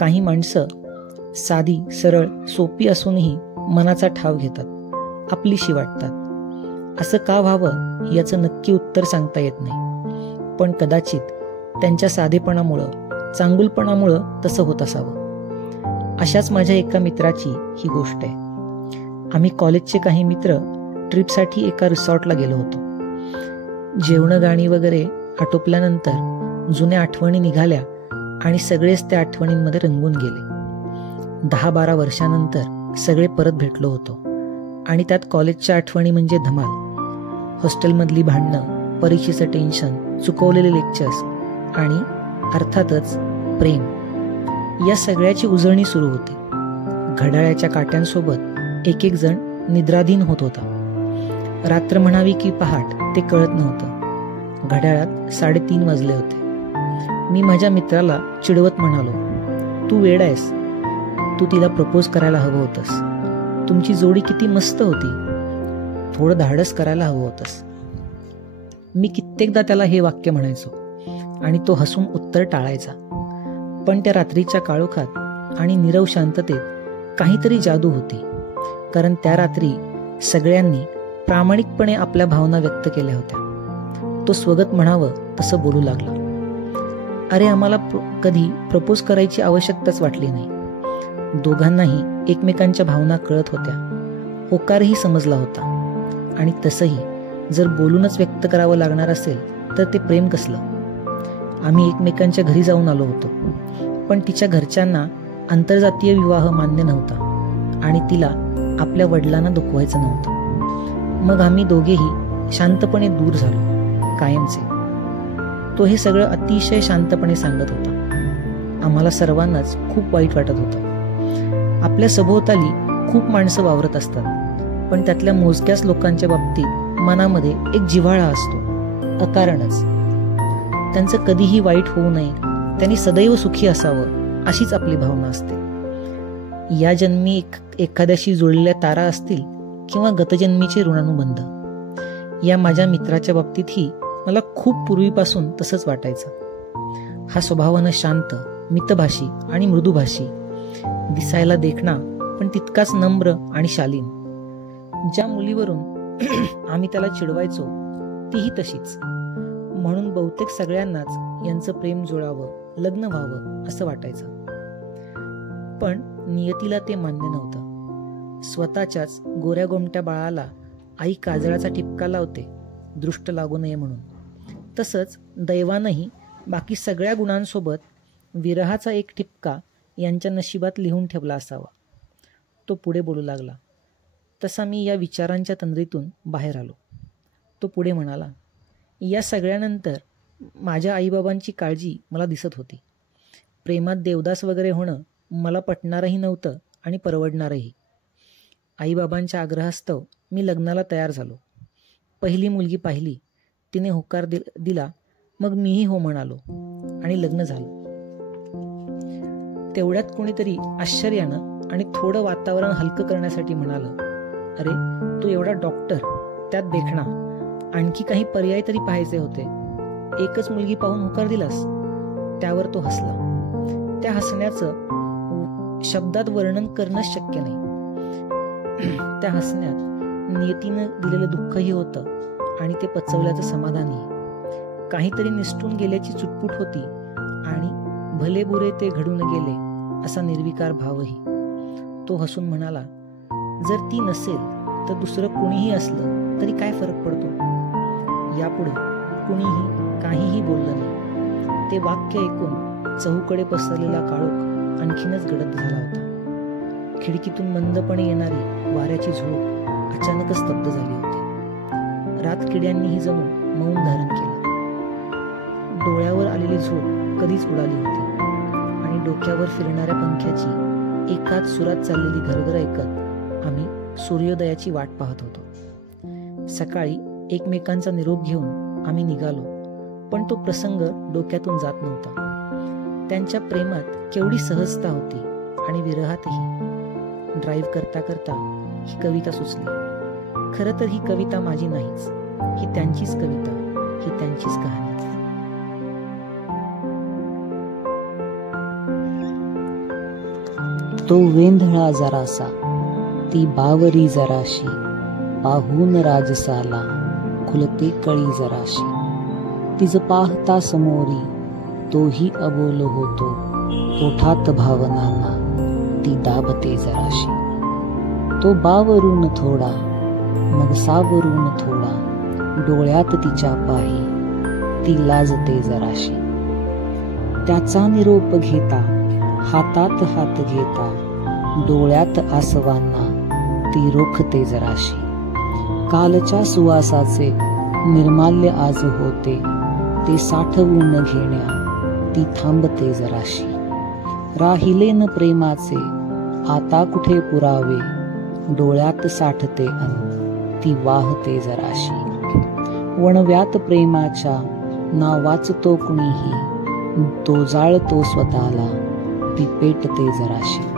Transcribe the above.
काही माणसं साधी, सरळ, सोपी असूनही मनाचा ठाव घेतात, आपलीशी वाटतात. असं का व्हावं याचं नक्की उत्तर सांगता येत नाही, पण कदाचित त्यांच्या साधेपणामुळं, चांगुलपणामुळं तसं होत असावं. अशाच माझ्या एका मित्राची ही गोष्ट आहे. आम्ही कॉलेजचे काही मित्र ट्रिपसाठी एका रिसॉर्टला गेलो होतो. जेवणं गाणी वगैरे आटोपल्यानंतर जुन्या आठवणी निघाल्या आणि सगळेच त्या आठवणींमध्ये रंगून गेले. 10-12 वर्षानंतर सगळे परत भेटलो होतो आणि त्यात कॉलेजच्या आठवणी म्हणजे धमाल. हॉस्टेलमधली भांडणं, परीक्षेचं टेन्शन, चुकवलेले लेक्चर्स आणि अर्थातच प्रेम, या सगळ्याची उजळणी सुरू होती. घड्याळाच्या काट्यांसोबत एक एक जण निद्राधीन होत होता. रात्र म्हणावी की पहाट ते कळत नव्हतं. घड्याळात 3:30 वाजले होते. मी माझ्या मित्राला चिडवत म्हणालो, तू वेडा आहेस, तू तिला प्रपोज करायला हवं होतंस. तुमची जोडी किती मस्त होती, थोडं धाडस करायला हवं होतंस. मी कित्येकदा त्याला हे वाक्य म्हणायचो आणि तो हसून उत्तर टाळायचा. पण त्या रात्रीच्या काळोखात आणि नीरव शांततेत काहीतरी जादू होती, कारण त्या रात्री सगळ्यांनी प्रामाणिकपणे आपल्या भावना व्यक्त केल्या होत्या. तो स्वगत म्हणावं तसं बोलू लागला. अरे, आम्हाला कधी प्रपोज करायची आवश्यकताच वाटली नाही. दोघांनाही एकमेकांच्या भावना कळत होत्या, होकारही समजला होता. आणि तसंही जर बोलूनच व्यक्त करावं लागणार असेल तर ते प्रेम कसलं. आम्ही एकमेकांच्या घरी जाऊन आलो होतो, पण तिच्या घरच्यांना आंतरजातीय विवाह मान्य नव्हता आणि तिला आपल्या वडिलांना दुखवायचं नव्हतं. मग आम्ही दोघेही शांतपणे दूर झालो, कायमचे. तो हे सगळं अतिशय शांतपणे सांगत होता. आम्हाला सर्वांनाच खूप वाईट वाटत होतं. आपल्या सभोवताली खूप माणसं वावरत असतात, पण त्यातल्या मोजक्याच लोकांच्या बाबतीत मनामध्ये एक जिव्हाळा असतो, अकारणच. त्यांचं कधीही वाईट होऊ नये, त्यांनी सदैव सुखी असावं अशीच आपली भावना असते. या जन्मी एखाद्याशी जुळलेल्या तारा असतील किंवा गतजन्मीचे ऋणानुबंध. या माझ्या मित्राच्या बाबतीतही मला खूप पूर्वीपासून तसंच वाटायचं. हा स्वभावानं शांत, मितभाषी आणि मृदुभाषी, दिसायला देखणा पण तितकाच नम्र आणि शालीन. ज्या मुलीवरून आम्ही त्याला चिडवायचो तीही तशीच. म्हणून बहुतेक सगळ्यांनाच यांचं प्रेम जुळावं, लग्न व्हावं असं वाटायचं. पण नियतीला ते मान्य नव्हतं. स्वतःच्याच गोऱ्या गोमट्या बाळाला आई काजळाचा ठिपका लावते, दृष्ट लागू नये म्हणून. तसंच दैवानंही बाकी सगळ्या गुणांसोबत विरहाचा एक ठिपका यांच्या नशिबात लिहून ठेवला असावा. तो पुढे बोलू लागला. तसा मी या विचारांच्या तंद्रीतून बाहेर आलो. तो पुढे म्हणाला, या सगळ्यानंतर माझ्या आईबाबांची काळजी मला दिसत होती. प्रेमात देवदास वगैरे होणं मला पटणारही नव्हतं आणि परवडणारही. आईबाबांच्या आग्रहास्तव मी लग्नाला तयार झालो. पहिली मुलगी पाहिली, तिने होकार दिला, मग मीही हो म्हणालो आणि लग्न झालं. तेवढ्यात कोणीतरी आश्चर्यानं आणि थोडं वातावरण हलकं करण्यासाठी म्हणालं, अरे, तू एवढा डॉक्टर, त्यात देखणा, आणखी काही पर्याय तरी पाहायचे होते. एकच मुलगी पाहून होकार दिलास. त्यावर तो हसला. त्या हसण्याचं शब्दात वर्णन करणंच शक्य नाही. त्या हसण्यात नियतीनं दिलेलं दुःखही होतं आणि ते पचवल्याचं समाधानही. काहीतरी निसटून गेल्याची चुटपुट होती आणि भले बुरे ते घडून गेले असा निर्विकार भावही. तो हसून म्हणाला, जर ती नसेल तर दुसरं कुणीही असलं तरी काय फरक पडतो. यापुढे कुणीही काहीही बोललं नाही. ते वाक्य ऐकून चहूकडे पसरलेला काळोख आणखीनच गडद झाला होता. खिडकीतून मंदपणे येणारी वाऱ्याची झुळूक अचानकच स्तब्ध झाली होती. रातकिड्यांनीही जणू मौन धारण केलं. डोळ्यावर आलेली झोप कधीच उडाली होती आणि डोक्यावर फिरणाऱ्या पंख्याची एकाच सुरात चाललेली घरघर ऐकत आम्ही सूर्योदयाची वाट पाहत होतो. सकाळी एकमेकांचा निरोप घेऊन आम्ही निघालो, पण तो प्रसंग डोक्यातून जात नव्हता. त्यांच्या प्रेमात केवढी सहजता होती आणि विरहातही. ड्राईव्ह करता करता ही कविता सुचली. खरं तर ही कविता माझी नाहीच, ही त्यांचीच कविता, ही त्यांचीच कहाणी. तो वेंधळा जरासा, ती बावरी जराशी, पाहून राजसाला खुलते कळी जराशी. तिज पाहता समोरी तोही अबोल होतो, ओठात भावनांना ती दाबते जराशी. तो बावरून थोडा मग सावरून थोडा, डोळ्यात तिच्या पाही ती लाजते जराशी. त्याचा निरोप घेता हातात हात घेता, डोळ्यात आसवांना ती रोखते जराशी. कालच्या सुवासाचे निर्माल्य आज होते, ते साठवून घेण्या ती थांबते जराशी. राहिले न प्रेमाचे आता कुठे पुरावे, डोळ्यात साठते अन ती वाहते जराशी. वणव्यात प्रेमाच्या ना वाचतो कुणीही, तो जाळतो स्वतःला ती पेटते जराशी.